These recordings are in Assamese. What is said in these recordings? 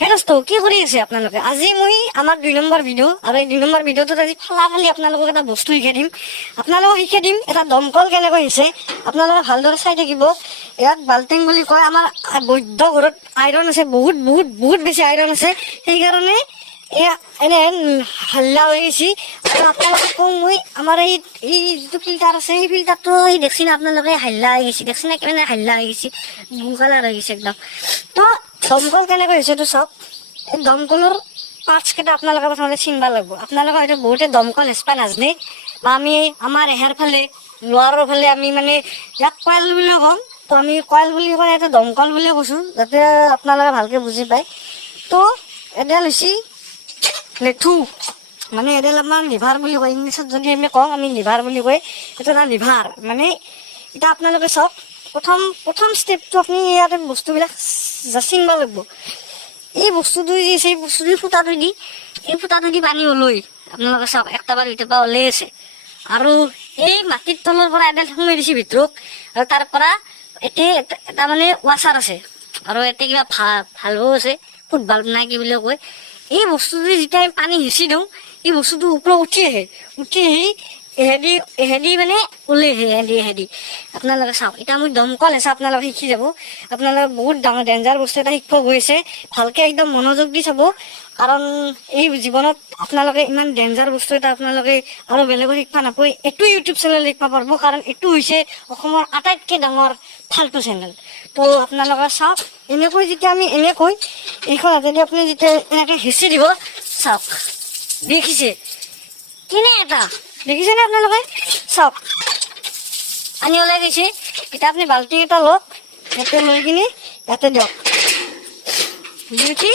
হেৰস্ত কি কৰি আছে আপোনালোকে? আজি মই আমাৰ 2 নম্বৰ ভিডিঅ' আৰু এই 2 নম্বৰ ভিডিঅ'টোত আজি ফালি আপোনালোকক এটা বস্তু শিকাই দিম। আপোনালোকক শিকাই দিম এটা দমকল কেনেকৈ হৈছে। আপোনালোকে ভালদৰে চাই থাকিব। ইয়াক বাল্টিং বুলি কয়। আমাৰ বৈদ্য ঘৰত আইৰণ আছে, বহুত বেছি আইৰণ আছে। সেইকাৰণে এয়া এনে হাল্লা হৈ গৈছে। আৰু আপোনালোকে কওঁ মই আমাৰ এই যিটো ফিল্টাৰ আছে সেই ফিল্টাৰটো দেখছি না আপোনালোকে হাল্লা হৈ গৈছে। দেখছি না কেনে হাল্লা হৈ গৈছে, ব্লু কালাৰ হৈ গৈছে একদম। তো দমকল কেনেকৈ হৈছে এইটো চাওক। এই দমকলৰ পাৰ্টছ কেইটা আপোনালোকে প্ৰথমতে চিনিব লাগিব। আপোনালোকে হয়তো বহুতে দমকল হেঁচপা নাজানে বা আমি আমাৰ এহাৰ ফালে লোৱাৰৰ ফালে আমি মানে ইয়াক কইল বুলিও কওঁ। তো আমি কইল বুলি কয়, ইয়াতে দমকল বুলিও কৈছোঁ, যাতে আপোনালোকে ভালকৈ বুজি পায়। তো এডাল হৈছে লেঠু, মানে এডাল আমাৰ লিভাৰ বুলি কয়। ইংলিছত যদি আমি কওঁ আমি লিভাৰ বুলি কয়। এইটো এটা লিভাৰ। মানে এতিয়া আপোনালোকে চাওক, প্ৰথম ষ্টেপটো আপুনি ইয়াতে বস্তুবিলাক চিনিব লাগিব। এই বস্তুটো যি আছে এই বস্তুটো ফুটাটো দি এই ফুটাটো দি পানী ওলাই আপোনালোকে চাওক একটা বাৰ ভিতৰৰ পৰা ওলাই আছে। আৰু এই মাটিৰ তলৰ পৰা এডাল সোমাই দিছে ভিতৰত। আৰু তাৰ পৰা এটা মানে ৱাচাৰ আছে আৰু ইয়াতে কিবা ভালভো আছে, ফুট ভাল্ভ নাই কি বুলি কয়। এই বস্তুটো যেতিয়া আমি পানী সিঁচি দিওঁ এই বস্তুটো ওপৰত উঠি আহি এহেদি মানে ওলাই আহে এহেদি। আপোনালোকে চাওক, এতিয়া মই দমকল আছে আপোনালোকে শিকি যাব। আপোনালোকে বহুত ডাঙৰ ডেঞ্জাৰ বস্তু এটা শিকিব গৈ আছে। ভালকৈ একদম মনোযোগ দি চাব, কাৰণ এই জীৱনত আপোনালোকে ইমান ডেঞ্জাৰ বস্তু এটা আপোনালোকে আৰু বেলেগত শিকিব নাপায়। এইটো ইউটিউব চেনেল শিকিব পাৰিব, কাৰণ এইটো হৈছে অসমৰ আটাইতকৈ ডাঙৰ ফাল্টু চেনেল। তো আপোনালোকে চাওক, এনেকৈ যেতিয়া আমি এনেকৈ এইখন হাতেদি আপুনি যেতিয়া এনেকৈ হেঁচি দিব, চাওক দেখিছে কেনে এটা দেখিছেনে আপোনালোকে? চাওক পানী ওলাই গৈছে। এতিয়া আপুনি বাল্টি এটা লওক, ইয়াতে লৈ কিনি ইয়াতে দিয়ক, এনেকৈ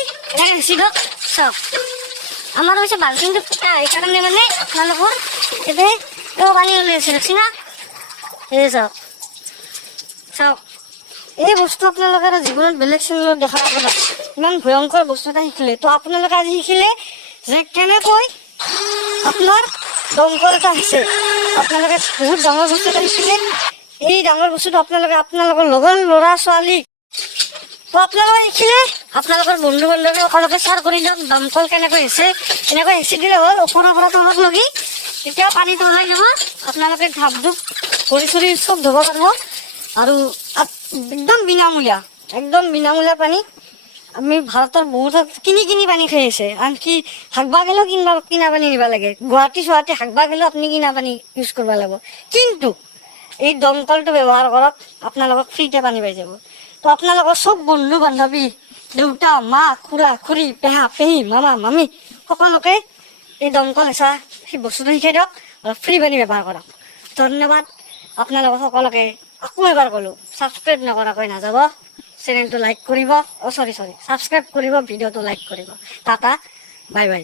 হেঁচি দিয়ক। চাওক আমাৰ হৈছে বাল্টিংটো ফুটা, সেইকাৰণে মানে আপোনালোকৰ ইয়াতে পানী ওলাই আছে, দেখছি না? এই চাওক এই বস্তু আপোনালোকে জীৱনত বেলেগ চেনেলত দেখা পাব না। ইমান ভয়ংকৰ বস্তু এটা শিকিলে। তো আপোনালোকে আজি শিকিলে যে কেনেকৈ আপোনাৰ দমকল এটা হৈছে। আপোনালোকে বহুত ডাঙৰ বস্তু এটা শিকিলে। এই ডাঙৰ বস্তুটো আপোনালোকৰ লগৰ ল'ৰা ছোৱালী তো আপোনালোকে শিকিলে আপোনালোকৰ বন্ধু বান্ধৱী সকলোকে শ্বেয়াৰ কৰি দিয়ক। দমকল কেনেকৈ হৈছে এনেকৈ হেঁচি দিলে হ'ল ওপৰৰ পৰা তলত লগি, তেতিয়া পানীটো ওলাই যাব। আপোনালোকে ঢাপ ধুপ ভৰি চৰি চব ধুব পাৰিব। আৰু একদম বিনামূলীয়া পানী। আমি ভাৰতৰ বহুত কিনি পানী খাই আছে। আনকি হাগবা গেলেও কিনা পানী নিব লাগে। গুৱাহাটী হাগবা গেলেও আপুনি কিনা পানী ইউজ কৰিব লাগিব। কিন্তু এই দমকলটো ব্যৱহাৰ কৰক, আপোনালোকক ফ্ৰীতে পানী পাই যাব। তো আপোনালোকৰ চব বন্ধু বান্ধৱী, দেউতা মা খুৰা খুৰী পেহা পেহী মামা মামী সকলোকে এই দমকল হেঁচা সেই বস্তুটো শিকাই দিয়ক আৰু ফ্ৰী পানী ব্যৱহাৰ কৰক। ধন্যবাদ আপোনালোকক সকলোকে। আকৌ এবাৰ ক'লোঁ, ছাবস্ক্ৰাইব নকৰাকৈ নাযাব। চেনেলটো লাইক কৰিব, ছাবস্ক্ৰাইব কৰিব, ভিডিঅ'টো লাইক কৰিব। Tata bye bye.